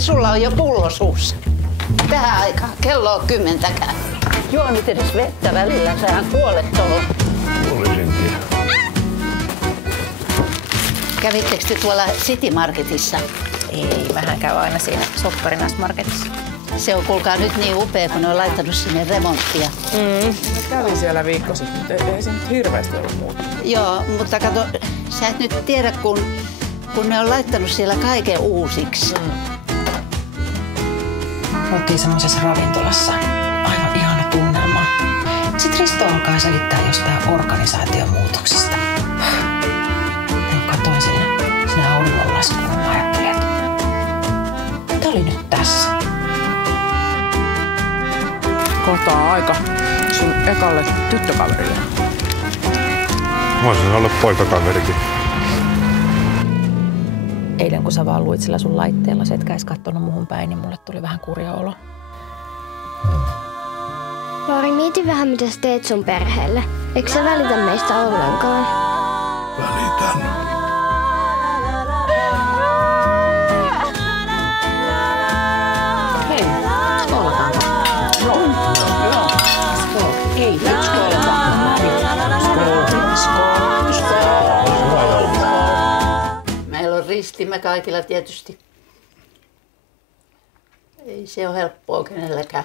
sulla on jo pullo suussa. Tähän aikaan, kello on 10. Juo nyt edes vettä välillä, sähän kuolet tuohon. Olisin tiedä. Kävittekö te tuolla City Marketissa? Ei, vähän käy aina siinä Sokkarinas-marketissa. Se on kuulkaa nyt niin upea, kun ne on laittanut sinne remonttia. Kävin siellä viikko sitten, mutta ei se nyt hirveästi ollut muuta. Joo, mutta kato, sä et nyt tiedä, kun ne on laittanut siellä kaiken uusiksi. Oltiin semmoisessa ravintolassa. Aivan ihana tunnelma. Sitten Risto alkaa selittää jostain organisaatiomuutoksesta. Ja katsoin sinne auringonlaskuun ja ajattelin, että tää oli nyt tässä. Kohta on aika sun ekalle tyttökaverille. Voisin olla poikakaverikin. Eilen kun sä vaan luit sillä sun laitteella, sä etkä edes kattonut muuhun päin, niin mulle tuli vähän kurja olo. Lauri, mieti vähän mitä sä teet sun perheelle. Eikö sä välitä meistä ollenkaan? Välitän. Hei, skoolataanko? Joo. Skool. Ei, nyt skoolataan. Meillä on ristimme kaikilla tietysti. Ei se ole helppoa kenelläkään.